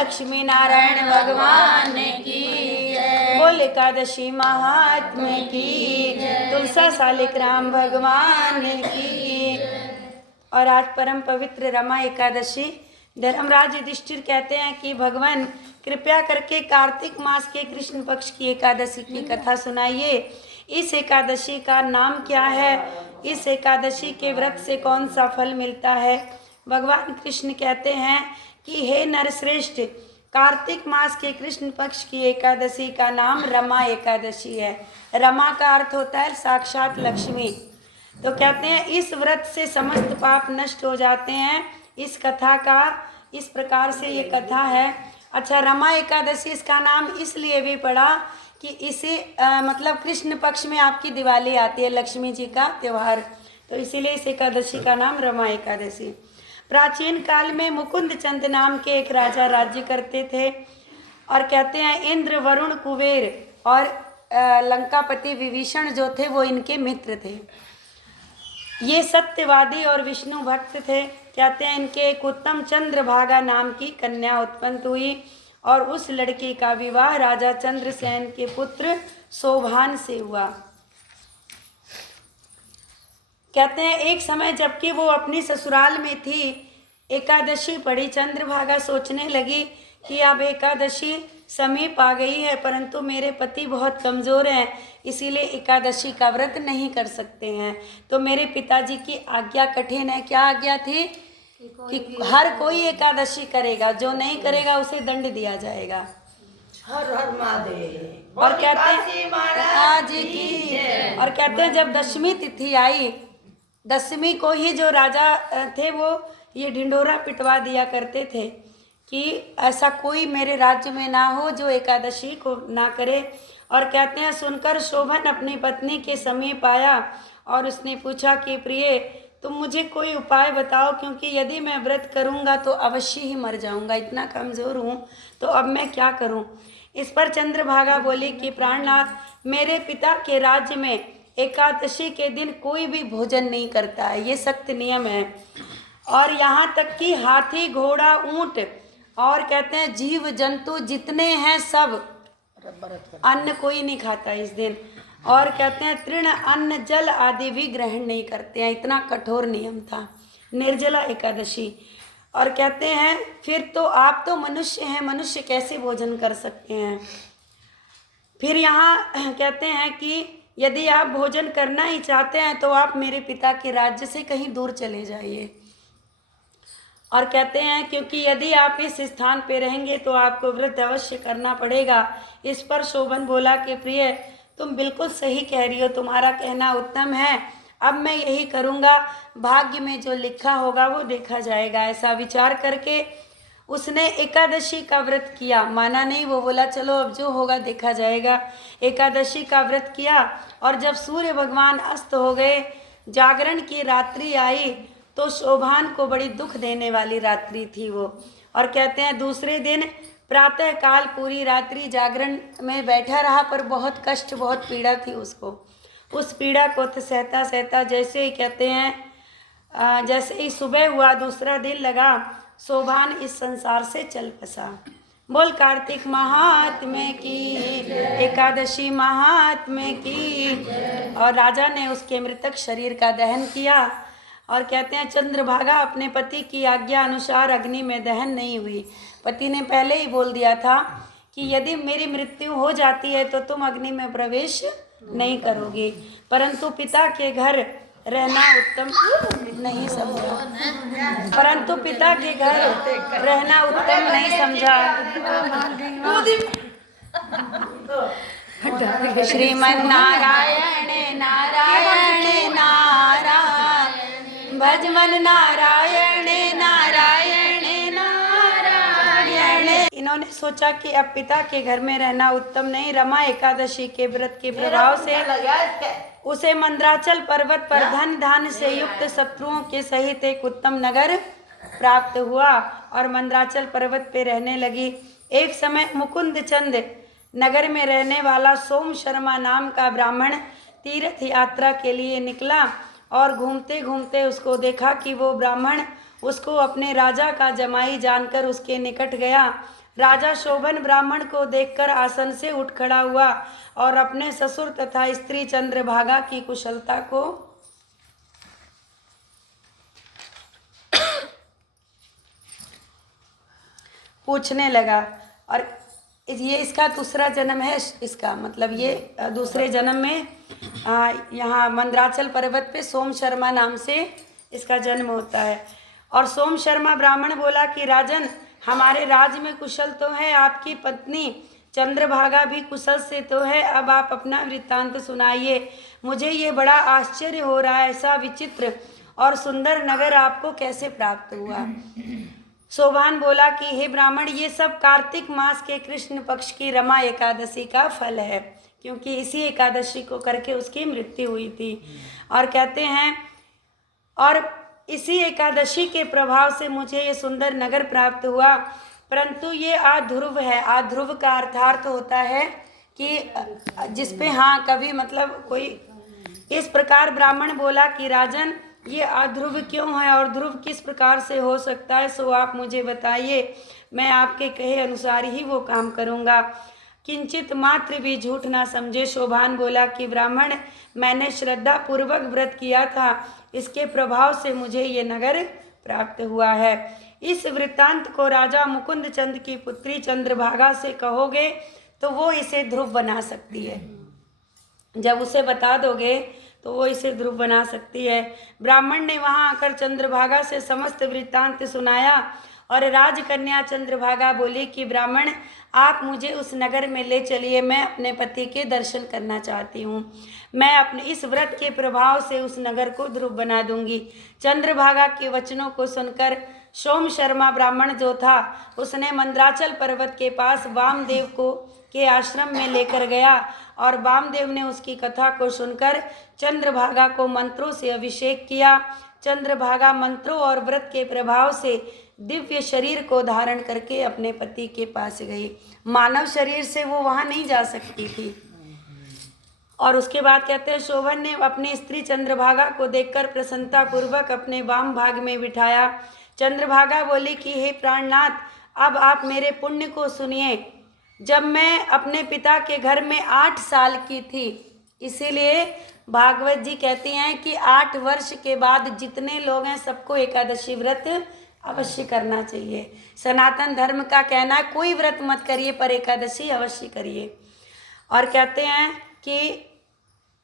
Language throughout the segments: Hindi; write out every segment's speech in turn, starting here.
लक्ष्मी नारायण भगवान की जय। बोल एकादशी महात्म्य की, तुलसा सालिक राम भगवान की। और आज परम पवित्र रमा एकादशी। धर्मराज युधिष्ठिर कहते हैं कि भगवान कृपया करके कार्तिक मास के कृष्ण पक्ष की एकादशी की कथा सुनाइए। इस एकादशी का नाम क्या है? इस एकादशी के व्रत से कौन सा फल मिलता है? भगवान कृष्ण कहते हैं कि हे नरश्रेष्ठ, कार्तिक मास के कृष्ण पक्ष की एकादशी का नाम रमा एकादशी है। रमा का अर्थ होता है साक्षात लक्ष्मी। तो कहते हैं इस व्रत से समस्त पाप नष्ट हो जाते हैं। इस कथा का इस प्रकार से ये कथा है। अच्छा, रमा एकादशी इसका नाम इसलिए भी पड़ा कि इसे मतलब कृष्ण पक्ष में आपकी दिवाली आती है, लक्ष्मी जी का त्यौहार, तो इसीलिए इस एकादशी का नाम रमा एकादशी। प्राचीन काल में मुकुंद चंद नाम के एक राजा राज्य करते थे और कहते हैं इंद्र, वरुण, कुबेर और लंकापति विभीषण जो थे वो इनके मित्र थे। ये सत्यवादी और विष्णु भक्त थे। कहते हैं इनके एक उत्तम चंद्रभागा नाम की कन्या उत्पन्न हुई और उस लड़की का विवाह राजा चंद्रसेन के पुत्र शोभान से हुआ। कहते हैं एक समय जबकि वो अपनी ससुराल में थी, एकादशी पड़ी। चंद्रभागा सोचने लगी कि अब एकादशी समीप आ गई है, परंतु मेरे पति बहुत कमज़ोर हैं, इसीलिए एकादशी का व्रत नहीं कर सकते हैं। तो मेरे पिताजी की आज्ञा कठिन है। क्या आज्ञा थी? कि हर कोई एकादशी करेगा, जो नहीं करेगा उसे दंड दिया जाएगा। हर हर महादेव। और कहते हैं आज की, और कहते हैं जब दशमी तिथि आई, दशमी को ही जो राजा थे वो ये ढिंडोरा पिटवा दिया करते थे कि ऐसा कोई मेरे राज्य में ना हो जो एकादशी को ना करे। और कहते हैं सुनकर शोभन अपनी पत्नी के समीप आया और उसने पूछा कि प्रिय, तुम मुझे कोई उपाय बताओ, क्योंकि यदि मैं व्रत करूंगा तो अवश्य ही मर जाऊंगा, इतना कमज़ोर हूँ, तो अब मैं क्या करूं? इस पर चंद्रभागा बोली कि प्राणनाथ, मेरे पिता के राज्य में एकादशी के दिन कोई भी भोजन नहीं करता है, ये सख्त नियम है। और यहाँ तक कि हाथी, घोड़ा, ऊंट और कहते हैं जीव जंतु जितने हैं सब अन्न कोई नहीं खाता इस दिन। और कहते हैं तृण, अन्न, जल आदि भी ग्रहण नहीं करते हैं, इतना कठोर नियम था, निर्जला एकादशी। और कहते हैं फिर तो आप तो मनुष्य हैं, मनुष्य कैसे भोजन कर सकते हैं? फिर यहाँ कहते हैं कि यदि आप भोजन करना ही चाहते हैं तो आप मेरे पिता के राज्य से कहीं दूर चले जाइए। और कहते हैं क्योंकि यदि आप इस स्थान पे रहेंगे तो आपको व्रत अवश्य करना पड़ेगा। इस पर शोभन बोला कि प्रिय, तुम बिल्कुल सही कह रही हो, तुम्हारा कहना उत्तम है, अब मैं यही करूँगा, भाग्य में जो लिखा होगा वो देखा जाएगा। ऐसा विचार करके उसने एकादशी का व्रत किया। माना नहीं, वो बोला चलो अब जो होगा देखा जाएगा। एकादशी का व्रत किया और जब सूर्य भगवान अस्त हो गए, जागरण की रात्रि आई, तो शोभान को बड़ी दुख देने वाली रात्रि थी वो। और कहते हैं दूसरे दिन प्रातः काल पूरी रात्रि जागरण में बैठा रहा, पर बहुत कष्ट, बहुत पीड़ा थी उसको। उस पीड़ा को तो सहता सहता जैसे ही कहते हैं जैसे ही सुबह हुआ, दूसरा दिन लगा, शोभान इस संसार से चल बसा। बोल कार्तिक महात्म्य की, एकादशी महात्म्य की। और राजा ने उसके मृतक शरीर का दहन किया। और कहते हैं चंद्रभागा अपने पति की आज्ञा अनुसार अग्नि में दहन नहीं हुई। पति ने पहले ही बोल दिया था कि यदि मेरी मृत्यु हो जाती है तो तुम अग्नि में प्रवेश नहीं करोगी, परंतु पिता के घर रहना उत्तम नहीं समझा। परंतु पिता के घर रहना उत्तम नहीं समझा। श्रीमन नारायण नारायण नारायण, भज मन नारायण नारायण नारायण। इन्होंने सोचा कि अब पिता के घर में रहना उत्तम नहीं। रमा एकादशी के व्रत के प्रभाव से उसे मंद्राचल पर्वत पर धन धान्य से युक्त शत्रुओं के सहित एक उत्तम नगर प्राप्त हुआ और मंद्राचल पर्वत पे रहने लगी। एक समय मुकुंद चंद नगर में रहने वाला सोम शर्मा नाम का ब्राह्मण तीर्थ यात्रा के लिए निकला और घूमते घूमते उसको देखा कि वो ब्राह्मण उसको अपने राजा का जमाई जानकर उसके निकट गया। राजा शोभन ब्राह्मण को देखकर आसन से उठ खड़ा हुआ और अपने ससुर तथा स्त्री चंद्रभागा की कुशलता को पूछने लगा। और ये इसका दूसरा जन्म है, इसका मतलब ये दूसरे जन्म में यहाँ मंदराचल पर्वत पे सोम शर्मा नाम से इसका जन्म होता है। और सोम शर्मा ब्राह्मण बोला कि राजन, हमारे राज्य में कुशल तो है, आपकी पत्नी चंद्रभागा भी कुशल से तो है, अब आप अपना वृत्तांत सुनाइए। मुझे ये बड़ा आश्चर्य हो रहा है, ऐसा विचित्र और सुंदर नगर आपको कैसे प्राप्त हुआ। शोभान बोला कि हे ब्राह्मण, ये सब कार्तिक मास के कृष्ण पक्ष की रमा एकादशी का फल है, क्योंकि इसी एकादशी को करके उसकी मृत्यु हुई थी। और कहते हैं, और इसी एकादशी के प्रभाव से मुझे ये सुंदर नगर प्राप्त हुआ, परंतु ये आध्रुव है। आध्रुव का अर्थार्थ होता है कि जिसपे हाँ कभी मतलब कोई, इस प्रकार ब्राह्मण बोला कि राजन, ये अध्रुव क्यों है और ध्रुव किस प्रकार से हो सकता है, सो आप मुझे बताइए, मैं आपके कहे अनुसार ही वो काम करूँगा। किंचित मात्र भी झूठ ना समझे। शोभान बोला कि ब्राह्मण, मैंने श्रद्धा पूर्वक व्रत किया था, इसके प्रभाव से मुझे ये नगर प्राप्त हुआ है। इस वृत्तांत को राजा मुकुंद चंद की पुत्री चंद्रभागा से कहोगे तो वो इसे ध्रुव बना सकती है। जब उसे बता दोगे तो वो इसे ध्रुव बना सकती है। ब्राह्मण ने वहां आकर चंद्रभागा से समस्त वृत्तांत सुनाया और राजकन्या चंद्रभागा बोली कि ब्राह्मण, आप मुझे उस नगर में ले चलिए, मैं अपने पति के दर्शन करना चाहती हूँ। मैं अपने इस व्रत के प्रभाव से उस नगर को ध्रुव बना दूंगी। चंद्रभागा के वचनों को सुनकर सोम शर्मा ब्राह्मण जो था, उसने मंदराचल पर्वत के पास वामदेव को के आश्रम में लेकर गया और वामदेव ने उसकी कथा को सुनकर चंद्रभागा को मंत्रों से अभिषेक किया। चंद्रभागा मंत्रों और व्रत के प्रभाव से दिव्य शरीर को धारण करके अपने पति के पास गई। मानव शरीर से वो वहाँ नहीं जा सकती थी। और उसके बाद कहते हैं, शोभन ने अपनी स्त्री चंद्रभागा को देखकर प्रसन्नता पूर्वक अपने वाम भाग में बिठाया। चंद्रभागा बोली कि हे प्राणनाथ, अब आप मेरे पुण्य को सुनिए। जब मैं अपने पिता के घर में 8 साल की थी, इसीलिए भागवत जी कहती हैं कि 8 वर्ष के बाद जितने लोग हैं सबको एकादशी व्रत अवश्य करना चाहिए। सनातन धर्म का कहना है कोई व्रत मत करिए पर एकादशी अवश्य करिए। और कहते हैं कि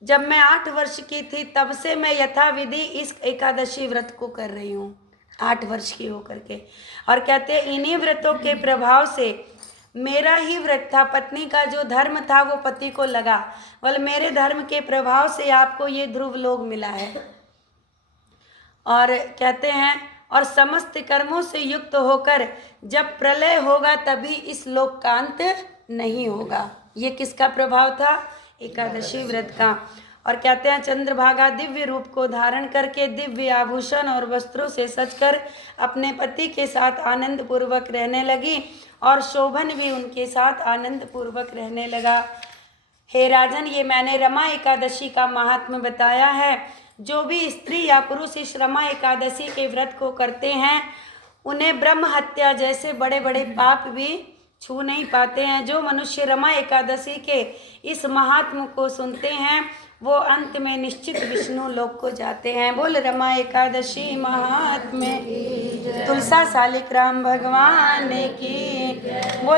जब मैं 8 वर्ष की थी तब से मैं यथाविधि इस एकादशी व्रत को कर रही हूँ, 8 वर्ष की होकर के। और कहते हैं इन्हीं व्रतों के प्रभाव से मेरा ही व्रत था, पत्नी का जो धर्म था वो पति को लगा, बोले मेरे धर्म के प्रभाव से आपको ये ध्रुव लोग मिला है। और कहते हैं, और समस्त कर्मों से युक्त होकर जब प्रलय होगा तभी इस लोक का अंत नहीं होगा। ये किसका प्रभाव था? एकादशी व्रत का। और कहते हैं चंद्रभागा दिव्य रूप को धारण करके दिव्य आभूषण और वस्त्रों से सजकर अपने पति के साथ आनंद पूर्वक रहने लगी और शोभन भी उनके साथ आनंद पूर्वक रहने लगा। हे राजन, ये मैंने रमा एकादशी का महात्म्य बताया है। जो भी स्त्री या पुरुष इस रमा एकादशी के व्रत को करते हैं उन्हें ब्रह्म हत्या जैसे बड़े बड़े पाप भी छू नहीं पाते हैं। जो मनुष्य रमा एकादशी के इस महात्म्य को सुनते हैं वो अंत में निश्चित विष्णु लोक को जाते हैं। बोल रमा एकादशी महात्म्य, तुलसा शालिक राम भगवान की बोल।